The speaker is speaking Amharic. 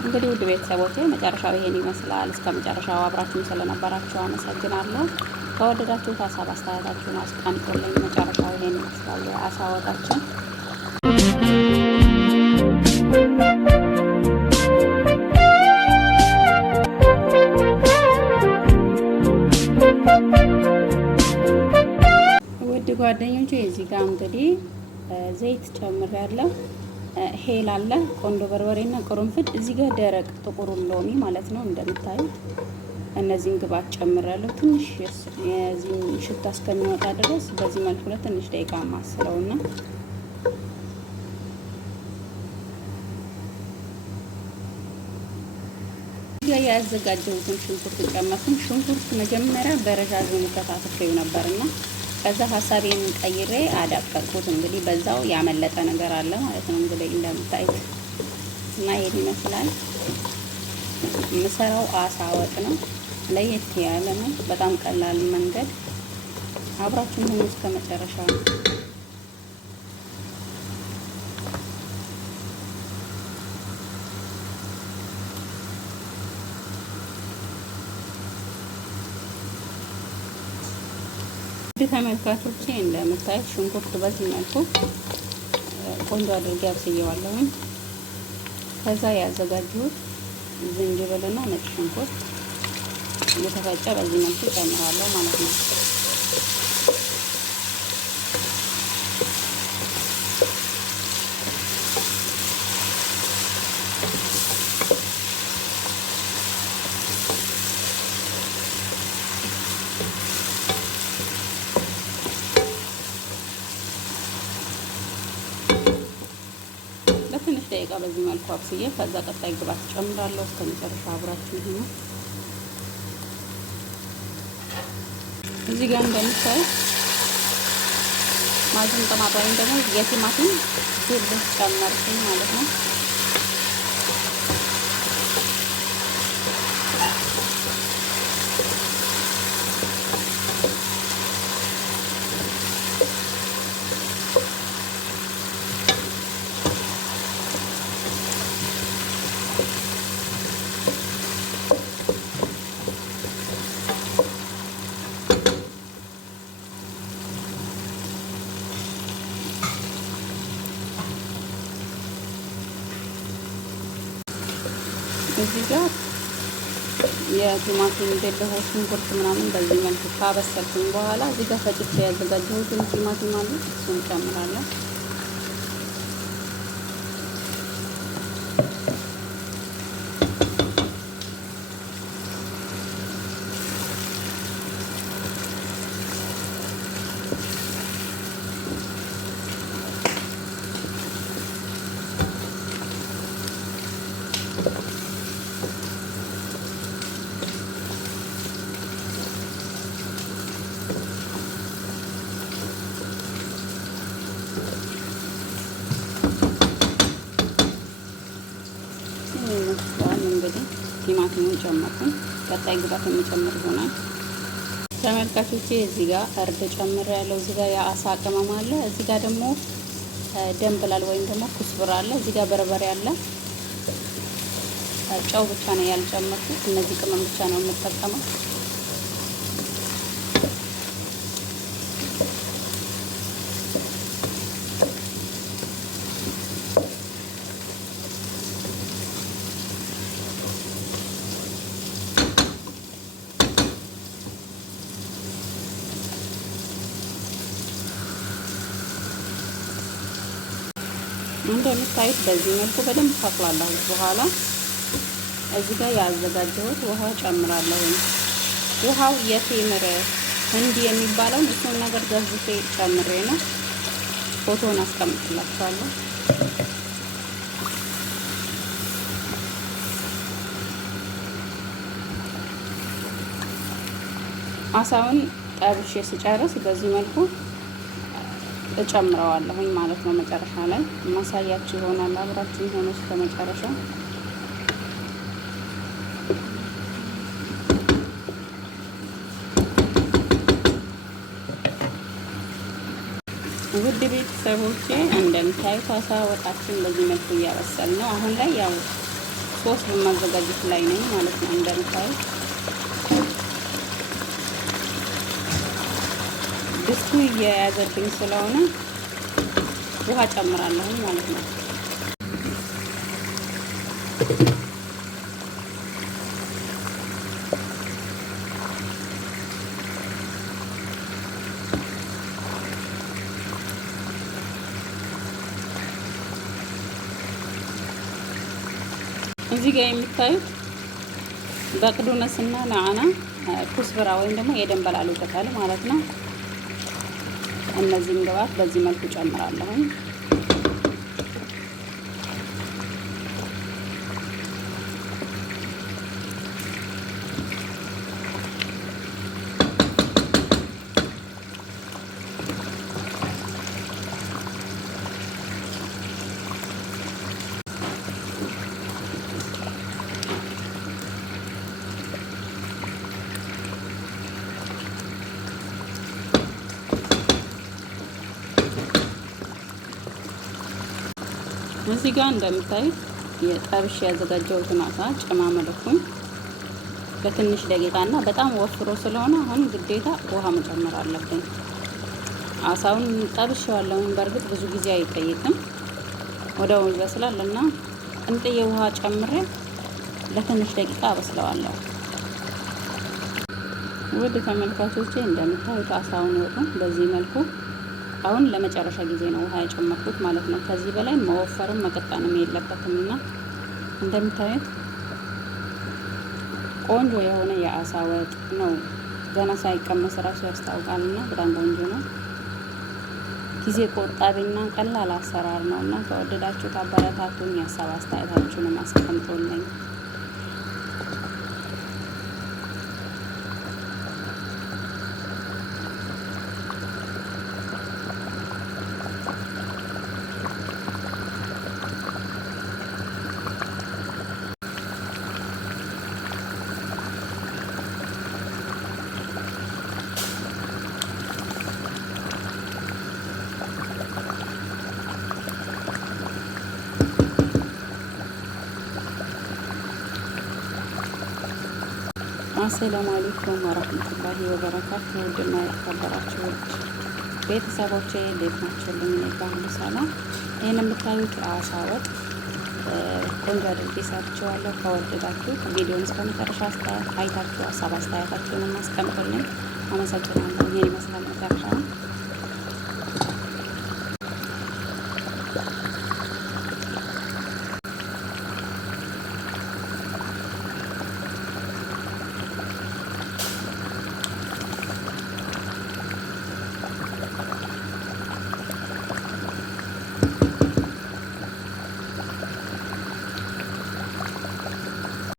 እንግዲህ ውድ ቤተሰቦቼ መጨረሻው ይሄን ይመስላል። እስከ መጨረሻው አብራችሁን ስለነበራችሁ አመሰግናለሁ። ከወደዳችሁት ሀሳብ አስተያየታችሁን አስቀምጡልኝ። መጨረሻው ይሄን ይመስላል የአሳ ወጣችን። ውድ ጓደኞቼ እዚህ ጋር እንግዲህ ዘይት ጨምሬያለሁ። ሄል አለ፣ ቆንዶ በርበሬና ቅርንፉድ። እዚህ ጋር ደረቅ ጥቁር ሎሚ ማለት ነው እንደምታዩት። እነዚህን ግብአት ጨምሬያለሁ። ትንሽ የዚህን ሽታ እስከሚወጣ ድረስ በዚህ መልኩ ለትንሽ ደቂቃ ማስለውና ያዘጋጀሁትን ሽንኩርት ጨመርኩኝ። ሽንኩርት መጀመሪያ በረዣዥሙ ከታትፌው ነበርና ከዛ ሀሳቤን ቀይሬ አዳቀልኩት። እንግዲህ በዛው ያመለጠ ነገር አለ ማለት ነው። እንግዲህ እንደምታዩት እና ይሄን ይመስላል። የምሰራው አሳ ወጥ ነው። ለየት ያለ ነው። በጣም ቀላል መንገድ። አብራችሁን ሁኑ እስከ መጨረሻ። ተመልካቾቼ እንደምታዩት ሽንኩርት በዚህ መልኩ ቆንጆ አድርጌ አብስዬዋለሁ። ከዛ ያዘጋጀሁት ዝንጅብልና ነጭ ሽንኩርት እየተፈጨ በዚህ መልኩ ጨምራለሁ ማለት ነው። ለትንሽ ደቂቃ በዚህ መልኩ አብስዬ ከዛ ቀጣይ ግብአት ጨምራለሁ። እስከ መጨረሻ አብራችሁ ይሁኑ። እዚህ ጋር እንደምታዩት ማጅን ጠማጣ ወይም ደግሞ የቲማቲም ዱብ ጨመርኩኝ ማለት ነው። እዚህ ጋር የቲማቲም ደልሆ ሽንኩርት ምናምን በዚህ መልኩ ካበሰልኩኝ በኋላ እዚህ ጋር ፈጭቼ ያዘጋጀሁትን ቲማቲም አለ እሱን ጨምራለሁ። እንግዲህ ቲማቲሙን ጨመርኩኝ። ቀጣይ ግብአት የሚጨምር ይሆናል። ተመልካቾቼ እዚህ ጋር እርድ ጨምር ያለው። እዚህ ጋር የአሳ ቅመም አለ። እዚህ ጋር ደግሞ ደንብላል ወይም ደግሞ ኩስብራ አለ። እዚህ ጋር በርበሬ አለ። ጨው ብቻ ነው ያልጨመርኩት። እነዚህ ቅመም ብቻ ነው የምጠቀመው። እንደምታዩት በዚህ መልኩ በደንብ ካፍላለሁ በኋላ እዚህ ጋር ያዘጋጀሁት ውሃ ጨምራለሁ። ውሃው የቴምር ህንድ የሚባለው እሱን ነገር ዘዝፌ ጨምሬ ነው። ፎቶውን አስቀምጥላችኋለሁ። አሳውን ጠብሼ ስጨርስ በዚህ መልኩ እጨምረዋለሁኝ ማለት ነው። መጨረሻ ላይ ማሳያችሁ ይሆናል። አብራችሁ ሆኖ እስከ መጨረሻ ውድ ቤተሰቦቼ እንደምታዩት አሳ ወጣችን በዚህ መልኩ እያበሰል ነው። አሁን ላይ ያው ሶስ በማዘጋጀት ላይ ነኝ ማለት ነው። እንደምታዩት ድስቱ እየያዘብኝ ስለሆነ ውሃ ጨምራለሁ ማለት ነው። እዚህ ጋር የምታዩት በቅዱነስና ነዓና ኩስብራ ወይም ደግሞ የደንበላሉ ቅጠል ማለት ነው። እነዚህን ግብአት በዚህ መልኩ ጨምራለሁ። እዚህ ጋር እንደምታዩት የጠብሽ ያዘጋጀሁትን አሳ ጨማመርኩኝ ለትንሽ ደቂቃና በጣም ወፍሮ ስለሆነ አሁን ግዴታ ውሃ መጨመር አለብኝ። አሳውን ጠብሼዋለሁ። በእርግጥ ብዙ ጊዜ አይጠይቅም፣ ወዲያው ይበስላልና ጥንጥዬ ውሃ ጨምሬ ለትንሽ ደቂቃ አበስለዋለሁ። ውድ ተመልካቾቼ እንደምታዩት አሳውን ወጡን በዚህ መልኩ አሁን ለመጨረሻ ጊዜ ነው ውሃ የጨመርኩት ማለት ነው። ከዚህ በላይ መወፈርም መቀጠንም የለበትም እና እንደምታዩት ቆንጆ የሆነ የአሳ ወጥ ነው። ገና ሳይቀመስ ራሱ ያስታውቃል እና በጣም ቆንጆ ነው። ጊዜ ቆጣቢና ቀላል አሰራር ነው እና ከወደዳችሁት አበረታቱኝ። የሀሳብ አስተያየታችሁንም አስቀምጡልኝ። አሰላሙ አለይኩም ወራህመቱላሂ ወበረካቱ። ውድና የተከበራችሁ ቤተሰቦቼ እንዴት ናችሁልኝ? እኔ ጋር ሁሉ ሰላም። ይህን የምታዩት አሳ ወጥ ቆንጆ አድርጌ ሰርቼዋለሁ። ከወደዳችሁ ቪዲዮን እስከ መጨረሻ አይታችሁ ሀሳብ አስተያየታችሁን አስቀምጡልኝ። አመሰግናለሁ። ይህን ይመስላል መጨረሻ